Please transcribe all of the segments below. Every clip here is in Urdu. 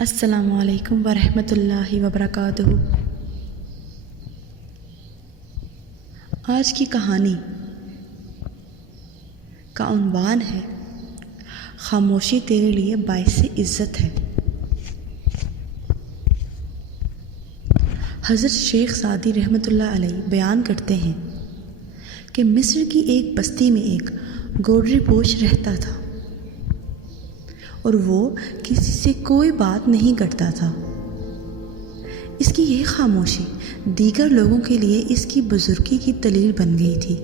السلام علیکم ورحمۃ اللہ وبرکاتہ۔ آج کی کہانی کا عنوان ہے خاموشی تیرے لیے باعث عزت ہے۔ حضرت شیخ سعدی رحمۃ اللہ علیہ بیان کرتے ہیں کہ مصر کی ایک بستی میں ایک گوڈری پوش رہتا تھا اور وہ کسی سے کوئی بات نہیں کرتا تھا۔ اس کی یہ خاموشی دیگر لوگوں کے لیے اس کی بزرگی کی دلیل بن گئی تھی،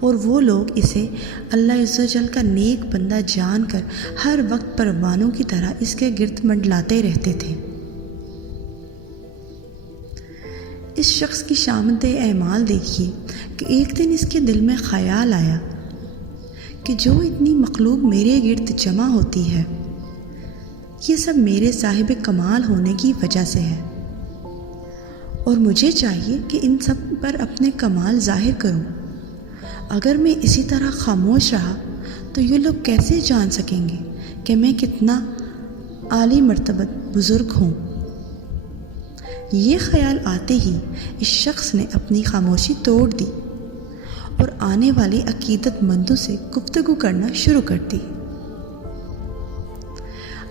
اور وہ لوگ اسے اللہ عز و جل کا نیک بندہ جان کر ہر وقت پروانوں کی طرح اس کے گرد منڈلاتے رہتے تھے۔ اس شخص کی شامت اعمال دیکھیے کہ ایک دن اس کے دل میں خیال آیا کہ جو اتنی مخلوق میرے گرد جمع ہوتی ہے، یہ سب میرے صاحب کمال ہونے کی وجہ سے ہے، اور مجھے چاہیے کہ ان سب پر اپنے کمال ظاہر کروں۔ اگر میں اسی طرح خاموش رہا تو یہ لوگ کیسے جان سکیں گے کہ میں کتنا عالی مرتبت بزرگ ہوں۔ یہ خیال آتے ہی اس شخص نے اپنی خاموشی توڑ دی اور آنے والی عقیدت مندوں سے گفتگو کرنا شروع کر دی۔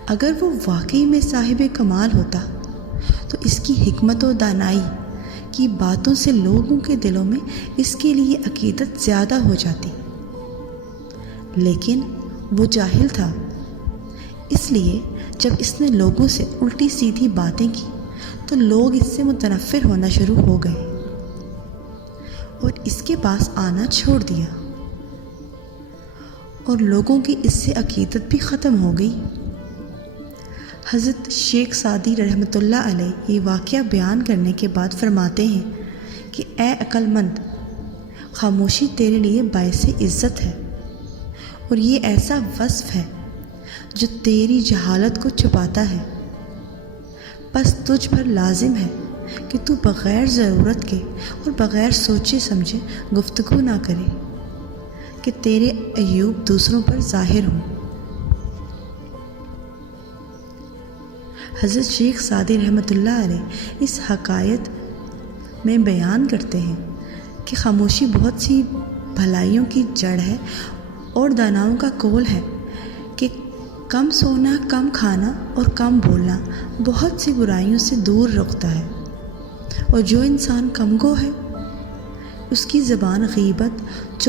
اگر وہ واقعی میں صاحب کمال ہوتا تو اس کی حکمت و دانائی کی باتوں سے لوگوں کے دلوں میں اس کے لیے عقیدت زیادہ ہو جاتی، لیکن وہ جاہل تھا۔ اس لیے جب اس نے لوگوں سے الٹی سیدھی باتیں کی تو لوگ اس سے متنفر ہونا شروع ہو گئے اور اس کے پاس آنا چھوڑ دیا، اور لوگوں کی اس سے عقیدت بھی ختم ہو گئی۔ حضرت شیخ سعدی رحمۃ اللہ علیہ یہ واقعہ بیان کرنے کے بعد فرماتے ہیں کہ اے عقل مند، خاموشی تیرے لیے باعث عزت ہے، اور یہ ایسا وصف ہے جو تیری جہالت کو چھپاتا ہے۔ بس تجھ پر لازم ہے کہ تو بغیر ضرورت کے اور بغیر سوچے سمجھے گفتگو نہ کرے کہ تیرے عیوب دوسروں پر ظاہر ہوں۔ حضرت شیخ سعدی رحمۃ اللہ علیہ اس حکایت میں بیان کرتے ہیں کہ خاموشی بہت سی بھلائیوں کی جڑ ہے، اور داناؤں کا قول ہے کہ کم سونا، کم کھانا اور کم بولنا بہت سی برائیوں سے دور رکھتا ہے، اور جو انسان کم گو ہے اس کی زبان غیبت